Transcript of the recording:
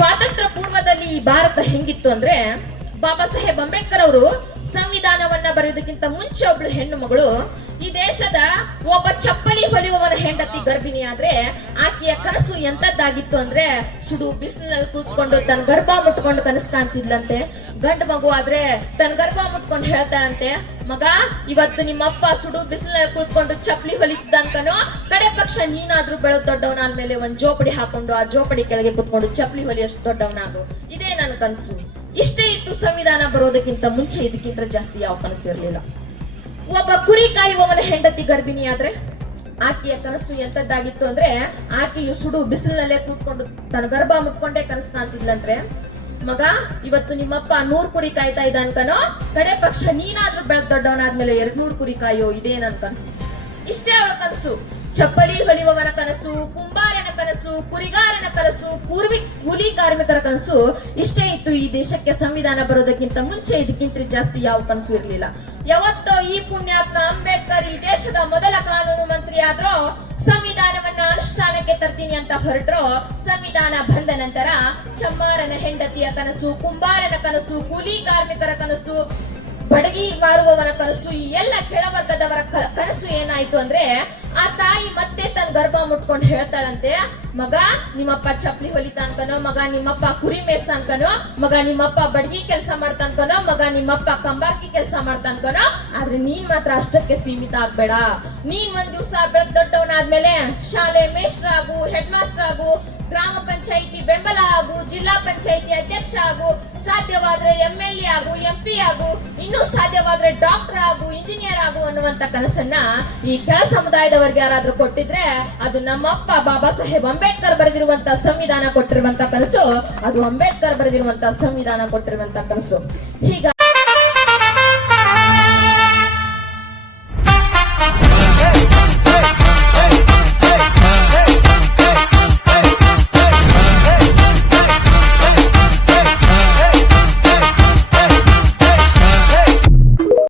ಸ್ವಾತಂತ್ರ್ಯ ಪೂರ್ವದಲ್ಲಿ ಈ ಭಾರತ ಹೆಂಗಿತ್ತು ಅಂದ್ರೆ ಬಾಬಾ ಸಾಹೇಬ್ ಅಂಬೇಡ್ಕರ್ ಅವರು ಸಂವಿಧಾನವನ್ನ ಬರೆಯೋದಕ್ಕಿಂತ ಮುಂಚೆ ಒಬ್ಳು ಹೆಣ್ಣು ಮಗಳು ಈ ದೇಶದ ಒಬ್ಬ ಚಪ್ಪಲಿ ಹೊಲಿಯುವವನ ಹೆಂಡತಿ ಗರ್ಭಿಣಿ ಆದ್ರೆ ಆಕೆಯ ಕನಸು ಎಂತದ್ದಾಗಿತ್ತು ಅಂದ್ರೆ ಸುಡು ಬಿಸಿಲಿನಲ್ಲಿ ಕೂತ್ಕೊಂಡು ತನ್ನ ಗರ್ಭ ಮುಟ್ಕೊಂಡು ಕನಸ್ತಾ ಕಾಣ್ತಿದ್ಲಂತೆ ಗಂಡು ಮಗು ಆದ್ರೆ ತನ್ನ ಗರ್ಭ ಮುಟ್ಕೊಂಡು ಹೇಳ್ತಾಳಂತೆ, ಮಗ, ಇವತ್ತು ನಿಮ್ಮಪ್ಪ ಸುಡು ಬಿಸಿಲಿನಲ್ಲಿ ಕೂತ್ಕೊಂಡು ಚಪ್ಪಲಿ ಹೊಲಿತಿದ್ದಂತನು ಕಡೆ ಪಕ್ಷ ನೀನಾದ್ರೂ ಬೆಳೆದ ದೊಡ್ಡವನಾದ್ಮೇಲೆ ಒಂದ್ ಜೋಪಡಿ ಹಾಕೊಂಡು ಆ ಜೋಪಡಿ ಕೆಳಗೆ ಕೂತ್ಕೊಂಡು ಚಪ್ಪಲಿ ಹೊಲಿಯಷ್ಟು ದೊಡ್ಡವನಾಗು. ಇದೇ ನನ್ನ ಕನಸು. ಇಷ್ಟೇ ಇತ್ತು ಸಂವಿಧಾನ ಬರೋದಕ್ಕಿಂತ ಮುಂಚೆ ಇದಕ್ಕಿಂತ ಜಾಸ್ತಿ ಯಾವ ಕನಸು ಇರಲಿಲ್ಲ. ಒಬ್ಬ ಕುರಿ ಕಾಯುವವನ ಹೆಂಡತಿ ಗರ್ಭಿಣಿ ಆದ್ರೆ ಆಕೆಯ ಕನಸು ಎಂತದ್ದಾಗಿತ್ತು ಅಂದ್ರೆ ಆಕೆಯು ಸುಡು ಬಿಸಿಲಿನಲ್ಲೇ ಕೂತ್ಕೊಂಡು ತನ್ನ ಗರ್ಭ ಮುಟ್ಕೊಂಡೇ ಕನಸು ಕಾಣ್ತಿದ್ಲಂದ್ರೆ ಮಗ, ಇವತ್ತು ನಿಮ್ಮಪ್ಪ ನೂರ್ ಕುರಿ ಕಾಯ್ತಾ ಇದ್ದ ಅನ್ಕನೋ ಕಡೆ ಪಕ್ಷ ನೀನಾದ್ರೂ ಬೆಳಗ್ ದೊಡ್ಡವನಾದ್ಮೇಲೆ ಎರಡ್ ನೂರ್ ಕುರಿ ಕಾಯೋ ಇದೇ ನನ್ ಕನಸು. ಇಷ್ಟೇ ಅವಳ ಕನಸು. ಚಪ್ಪಲಿ ಹೊಲಿಯುವವನ ಕನಸು ಕುರಿಗಾರನ ಕನಸು ಕೂರ್ವಿ ಕೂಲಿ ಕಾರ್ಮಿಕರ ಕನಸು, ಇಷ್ಟೇ ಇತ್ತು ಈ ದೇಶಕ್ಕೆ ಸಂವಿಧಾನ ಬರೋದಕ್ಕಿಂತ ಮುಂಚೆ ಇದಕ್ಕಿಂತ ಜಾಸ್ತಿ ಯಾವ ಕನಸು ಇರಲಿಲ್ಲ. ಯಾವತ್ತೋ ಈ ಪುಣ್ಯಾತ್ಮ ಅಂಬೇಡ್ಕರ್ ಈ ದೇಶದ ಮೊದಲ ಕಾನೂನು ಮಂತ್ರಿ ಆದ್ರೂ, ಸಂವಿಧಾನವನ್ನ ಅನುಷ್ಠಾನಕ್ಕೆ ತರ್ತೀನಿ ಅಂತ ಹೊರಟ್ರು, ಸಂವಿಧಾನ ಬಂದ ನಂತರ ಚಮ್ಮಾರನ ಹೆಂಡತಿಯ ಕನಸು, ಕುಂಬಾರನ ಕನಸು, ಕೂಲಿ ಕಾರ್ಮಿಕರ ಕನಸು, ಬಡಗಿ ಮಾರುವವರ ಕನಸು, ಈ ಎಲ್ಲ ಕೆಳವರ್ಗದವರ ಕನಸು ಏನಾಯ್ತು ಅಂದ್ರೆ ಆ ತಾಯಿ ಮತ್ತೆ ತನ್ನ ಗರ್ಭ ಮುಟ್ಕೊಂಡು ಹೇಳ್ತಾಳಂತೆ, ಮಗ, ನಿಮ್ಮಪ್ಪ ಚಪ್ಪಲಿ ಹೊಲಿತಾನ್ಕನೋ ಮಗ ನಿಮ್ಮಪ್ಪ ಕುರಿ ಅನ್ಕನೋ, ಮಗ ನಿಮ್ಮಪ್ಪ ಬಡ್ಗಿ ಕೆಲಸ ಮಾಡ್ತಾನ್ಕನೋ ಮಗ ನಿಮ್ಮಪ್ಪ ಕಂಬಾರ್ಕಿ ಕೆಲಸ ಮಾಡ್ತಾ ಅನ್ಕನೋ, ಆದ್ರೆ ನೀನ್ ಮಾತ್ರ ಅಷ್ಟಕ್ಕೆ ಸೀಮಿತ ಆಗ್ಬೇಡ. ನೀನ್ ಒಂದ್ ದಿವ್ಸ ಬೆಳಗ್ ದೊಡ್ಡವನಾದ್ಮೇಲೆ ಶಾಲೆ ಮೇಷ್ಟ್ರಾಗು ಹೆಡ್ ಮಾಸ್ಟರ್ ಆಗು, ಗ್ರಾಮ ಪಂಚಾಯಿತಿ ಬೆಂಬಲ ಆಗು, ಜಿಲ್ಲಾ ಪಂಚಾಯಿತಿ ಅಧ್ಯಕ್ಷ ಆಗು ಸಾಧ್ಯವಾದ್ರೆ ಎಂ ಎಲ್ ಎ ಆಗು ಎಂ ಪಿ ಆಗು, ಇನ್ನೂ ಸಾಧ್ಯವಾದ್ರೆ ಡಾಕ್ಟರ್ ಆಗು ಇಂಜಿನಿಯರ್ ಆಗು ಅನ್ನುವಂತ ಕನಸನ್ನ ಈ ಕೆಳ ಸಮುದಾಯದವರಿಗೆ ಯಾರಾದ್ರೂ ಕೊಟ್ಟಿದ್ರೆ ಅದು ನಮ್ಮಪ್ಪ ಬಾಬಾ ಸಾಹೇಬ್ ಅಂಬೇಡ್ಕರ್ ಬರೆದಿರುವಂತ ಸಂವಿಧಾನ ಕೊಟ್ಟಿರುವಂತ ಕನಸು, ಅದು ಅಂಬೇಡ್ಕರ್ ಬರೆದಿರುವಂತ ಸಂವಿಧಾನ ಕೊಟ್ಟಿರುವಂತ ಕನಸು. ಹೀಗ